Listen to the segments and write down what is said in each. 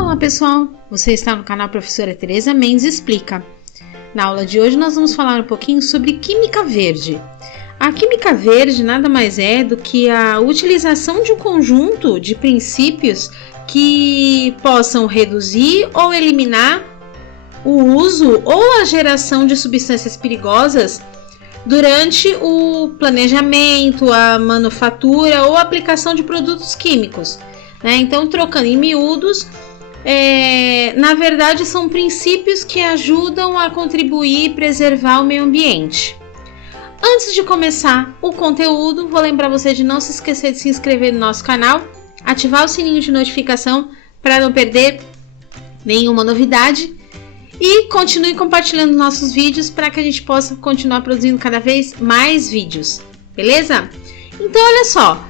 Olá pessoal, você está no canal Professora Tereza Mendes Explica. Na aula de hoje nós vamos falar um pouquinho sobre química verde. A química verde nada mais é do que a utilização de um conjunto de princípios que possam reduzir ou eliminar o uso ou a geração de substâncias perigosas durante o planejamento, a manufatura ou a aplicação de produtos químicos. Então, trocando em miúdos, na verdade são princípios que ajudam a contribuir e preservar o meio ambiente. Antes de começar o conteúdo, vou lembrar você de não se esquecer de se inscrever no nosso canal, ativar o sininho de notificação para não perder nenhuma novidade e continue compartilhando nossos vídeos para que a gente possa continuar produzindo cada vez mais vídeos, beleza? Então olha só,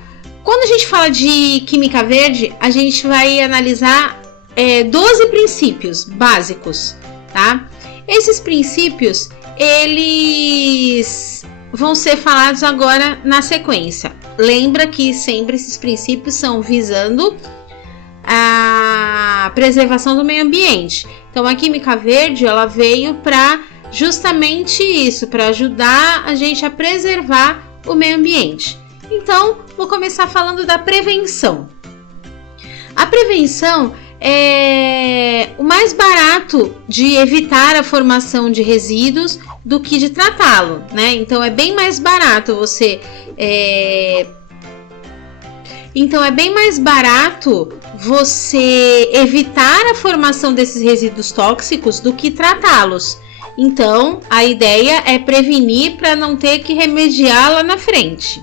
quando a gente fala de química verde, a gente vai analisar 12 princípios básicos, tá? Esses princípios, eles vão ser falados agora na sequência. Lembra que sempre esses princípios são visando a preservação do meio ambiente. Então, a química verde, ela veio para justamente isso, para ajudar a gente a preservar o meio ambiente. Então, vou começar falando da prevenção. A prevenção é o mais barato de evitar a formação de resíduos do que de tratá-lo, né? Então é bem mais barato você evitar a formação desses resíduos tóxicos do que tratá-los. Então a ideia é prevenir para não ter que remediar lá na frente.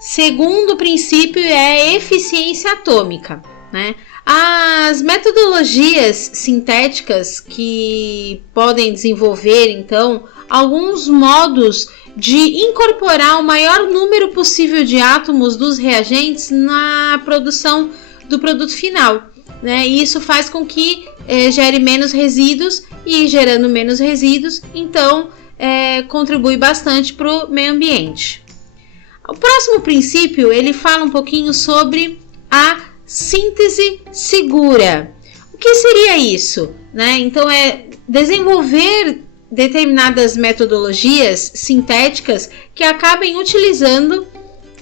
Segundo princípio é a eficiência atômica, né? As metodologias sintéticas que podem desenvolver, então, alguns modos de incorporar o maior número possível de átomos dos reagentes na produção do produto final, né? E isso faz com que gere menos resíduos e, gerando menos resíduos, então, contribui bastante para o meio ambiente. O próximo princípio, ele fala um pouquinho sobre a síntese segura. O que seria isso, né? Então, é desenvolver determinadas metodologias sintéticas que acabem utilizando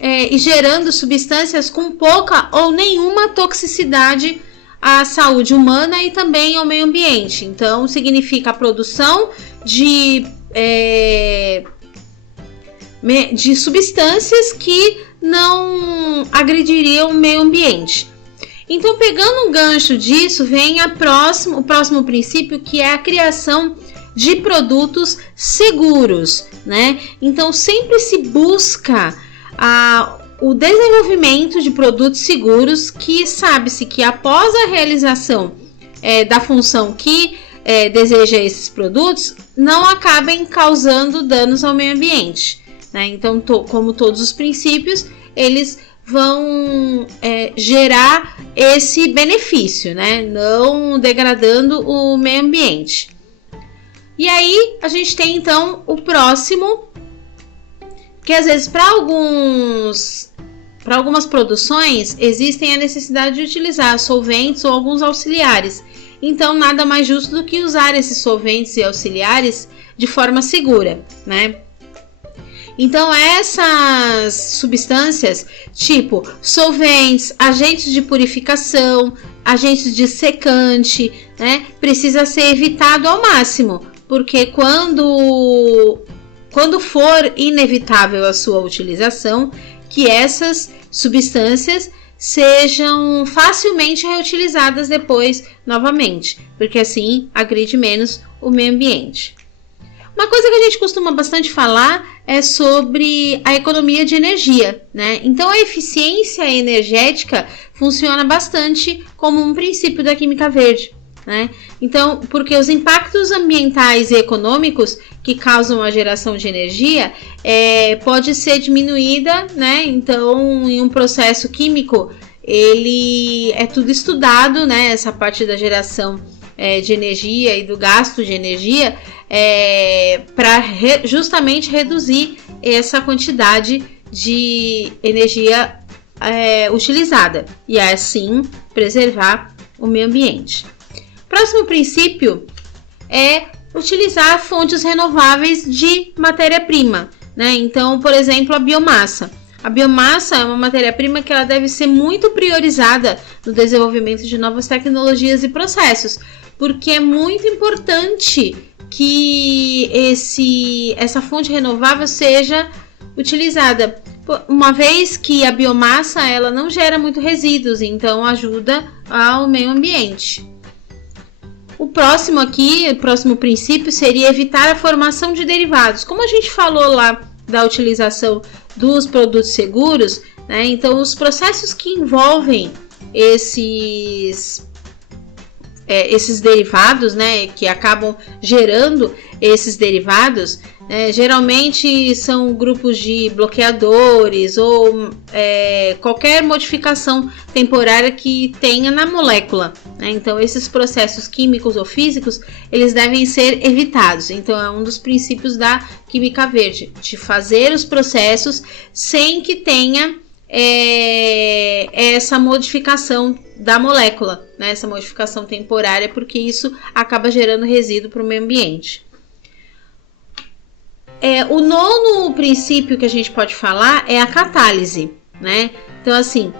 e gerando substâncias com pouca ou nenhuma toxicidade à saúde humana e também ao meio ambiente. Então, significa a produção de substâncias que não agrediriam o meio ambiente. Então, pegando um gancho disso, vem o próximo princípio, que é a criação de produtos seguros, né? Então, sempre se busca o desenvolvimento de produtos seguros, que sabe-se que após a realização da função que deseja esses produtos, não acabem causando danos ao meio ambiente. Então, como todos os princípios, eles vão gerar esse benefício, né? Não degradando o meio ambiente. E aí, a gente tem, então, o próximo, que às vezes, para algumas produções, existem a necessidade de utilizar solventes ou alguns auxiliares. Então, nada mais justo do que usar esses solventes e auxiliares de forma segura, né? Então, essas substâncias, tipo solventes, agentes de purificação, agentes de secante, né, precisa ser evitado ao máximo, porque quando for inevitável a sua utilização, que essas substâncias sejam facilmente reutilizadas depois novamente, porque assim agride menos o meio ambiente. Uma coisa que a gente costuma bastante falar é sobre a economia de energia, né? Então, a eficiência energética funciona bastante como um princípio da química verde, né? Então, porque os impactos ambientais e econômicos que causam a geração de energia pode ser diminuída, né? Então, em um processo químico, ele é tudo estudado, né? Essa parte da geração de energia e do gasto de energia, para justamente reduzir essa quantidade de energia utilizada e assim preservar o meio ambiente. Próximo princípio é utilizar fontes renováveis de matéria-prima, né? Então, por exemplo, a biomassa. A biomassa é uma matéria-prima que ela deve ser muito priorizada no desenvolvimento de novas tecnologias e processos, porque é muito importante que essa fonte renovável seja utilizada, uma vez que a biomassa ela não gera muito resíduos, então ajuda ao meio ambiente. O próximo princípio seria evitar a formação de derivados. Como a gente falou lá da utilização dos produtos seguros, né? Então os processos que envolvem esses derivados, né, que acabam gerando esses derivados, geralmente são grupos de bloqueadores ou qualquer modificação temporária que tenha na molécula, né? Então esses processos químicos ou físicos, eles devem ser evitados. Então é um dos princípios da química verde, de fazer os processos sem que tenha essa modificação da molécula, né? Essa modificação temporária, porque isso acaba gerando resíduo para o meio ambiente. O nono princípio que a gente pode falar é a catálise, né? Então, assim,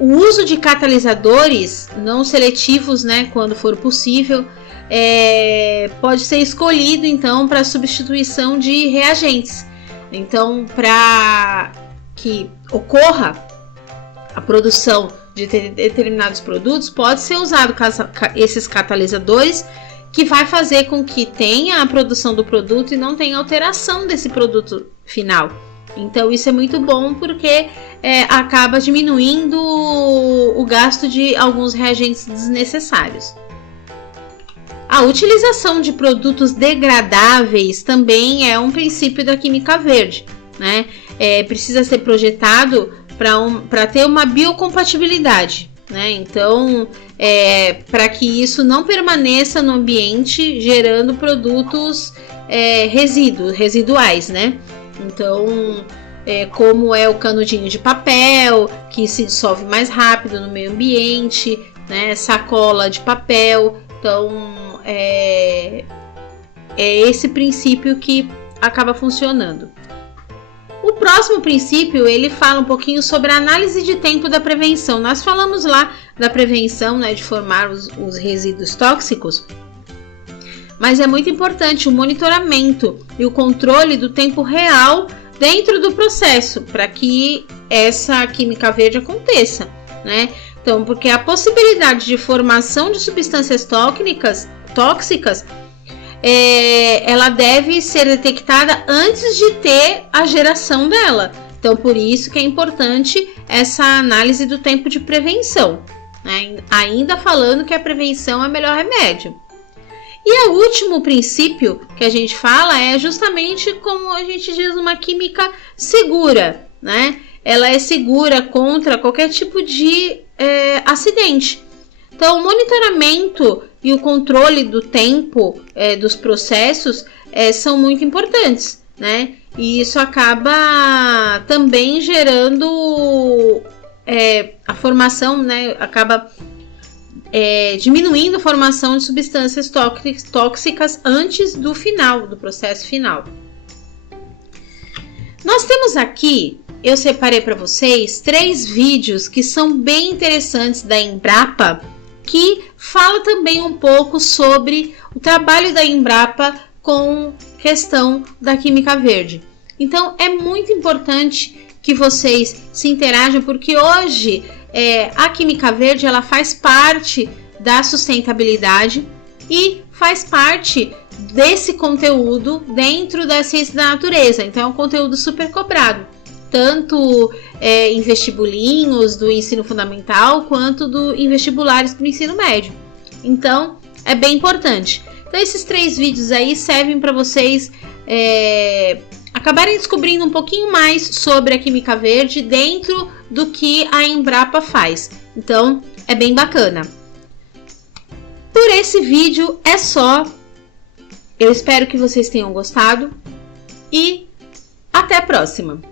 o uso de catalisadores não seletivos, né, quando for possível, pode ser escolhido, então, para substituição de reagentes. Então, para que ocorra a produção de determinados produtos, pode ser usado esses catalisadores, que vai fazer com que tenha a produção do produto e não tenha alteração desse produto final. Então isso é muito bom, porque acaba diminuindo o gasto de alguns reagentes desnecessários. A utilização de produtos degradáveis também é um princípio da química verde, né? Precisa ser projetado para ter uma biocompatibilidade, né? Então, para que isso não permaneça no ambiente gerando produtos residuais, né? Então, como é o canudinho de papel, que se dissolve mais rápido no meio ambiente, né? Sacola de papel. Então, é esse princípio que acaba funcionando. O próximo princípio, ele fala um pouquinho sobre a análise de tempo da prevenção. Nós falamos lá da prevenção, né, de formar os resíduos tóxicos, mas é muito importante o monitoramento e o controle do tempo real dentro do processo, para que essa química verde aconteça, né? Então, porque a possibilidade de formação de substâncias tóxicas ela deve ser detectada antes de ter a geração dela. Então, por isso que é importante essa análise do tempo de prevenção, né? Ainda falando que a prevenção é o melhor remédio. E o último princípio que a gente fala é justamente como a gente diz, uma química segura, né? Ela é segura contra qualquer tipo de acidente. Então, o monitoramento e o controle do tempo dos processos são muito importantes, né? E isso acaba também gerando a formação, né? Acaba diminuindo a formação de substâncias tóxicas antes do processo final. Nós temos aqui, eu separei para vocês 3 vídeos que são bem interessantes da Embrapa, que fala também um pouco sobre o trabalho da Embrapa com questão da química verde. Então é muito importante que vocês se interajam, porque hoje a química verde ela faz parte da sustentabilidade e faz parte desse conteúdo dentro da ciência da natureza. Então é um conteúdo super cobrado, tanto em vestibulinhos do ensino fundamental, quanto em vestibulares para o ensino médio. Então, é bem importante. Então, esses 3 vídeos aí servem para vocês acabarem descobrindo um pouquinho mais sobre a química verde dentro do que a Embrapa faz. Então, é bem bacana. Por esse vídeo é só. Eu espero que vocês tenham gostado e até a próxima!